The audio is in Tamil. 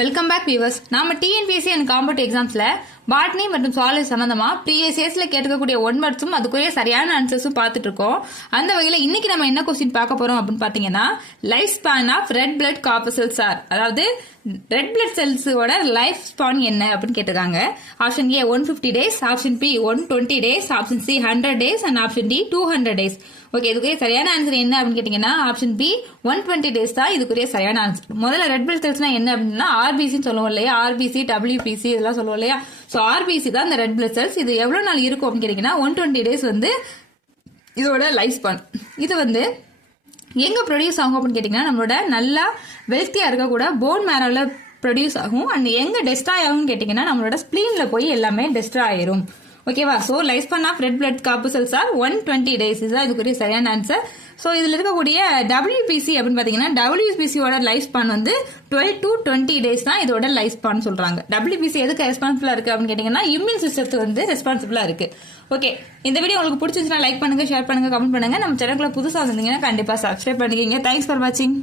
Welcome back viewers. நாம டிஎன்பிஎஸ்சி அண்ட் காம்படிட்டிவ் எக்ஸாம்ஸ்ல பாட்னி மற்றும் சுவாலஜி சம்பந்தமா ப்ரீவியஸ் இயர்ஸ்ல கேட்கக்கூடிய ஒன் வேர்ட்ஸும் அதுக்குரிய சரியான ஆன்சர்ஸும் பார்த்துட்டு இருக்கோம். அந்த வகையில இன்னைக்கு நம்ம என்ன கொஸ்டின் பார்க்க போறோம் அப்படின்னு பாத்தீங்கன்னா, life span of red blood corpuscles are, அதாவது ரெட் பிளட் செல்ஸோட லைஃப் ஸ்பான் என்ன அப்படின்னு கேட்டிருக்காங்க. Option A 150 days, option B 120 days, option C 100 days and option D 200 days. Okay, இதுக்குரிய சரியான ஆன்சர் என்ன அப்படின்னு கேட்டீங்கன்னா ஆப்ஷன் பி 120 டேஸ் தான் இதுக்குரிய சரியான ஆன்சர். முதல்ல ரெட் பிளட் செல்ஸ்னா என்ன அப்படின்னா ஆர்பிசின்னு சொல்லுவோம் இல்லையா, ஆர்பிசி, டபிள்யூபிசி இதெல்லாம் சொல்லுவோம் இல்லையா. ஸோ ஆர்பிசி தான் இந்த ரெட் பிளட் செல்ஸ். இது எவ்வளவு நாள் இருக்கும் அப்படின்னு கேட்டீங்கன்னா 120 டேஸ் வந்து இதோட லைஃப் ஸ்பான். இது வந்து எங்க ப்ரொடியூஸ் ஆகும் அப்படின்னு கேட்டீங்கன்னா நம்மளோட நல்லா வெல்த்தியா இருக்க கூட போன் மேரோல ப்ரொடியூஸ் ஆகும். அண்ட் எங்க டெஸ்ட்ராய் ஆகும்னு கேட்டீங்கன்னா நம்மளோட ஸ்பிளீன்ல போய் எல்லாமே டெஸ்ட்ராய் ஆயிரும். ஓகேவா? So life span of red blood corpuscles are 120 days. இதுதான் இதுக்குரிய சரியான ஆன்சர். ஸோ இதுல இருக்கக்கூடிய டபிள்யூபிசி அப்படின்னு பாத்தீங்கன்னா டபிள்யூபிசியோட லைஃப் ஸ்பான் வந்து 12 to 20 டேஸ் தான் இதோட லைஃப் ஸ்பான் சொல்றாங்க. டபிள்யூபிசி எதுக்கு ரெஸ்பான்சிபிளா இருக்கு அப்படின்னு கேட்டீங்கன்னா இம்யூன் சிஸ்டத்துக்கு வந்து ரெஸ்பான்சிபிளா இருக்கு. ஓகே, இந்த வீடியோ உங்களுக்கு பிடிச்சிருந்துச்சுன்னா லைக் பண்ணுங்க, ஷேர் பண்ணுங்க, கமெண்ட் பண்ணுங்க. நம்ம சேனலுக்குள்ள புதுசா வந்தீங்கன்னா கண்டிப்பா சப்ஸ்கிரைப் பண்ணிக்கங்க. தேங்க்ஸ் ஃபார் வாட்சிங்.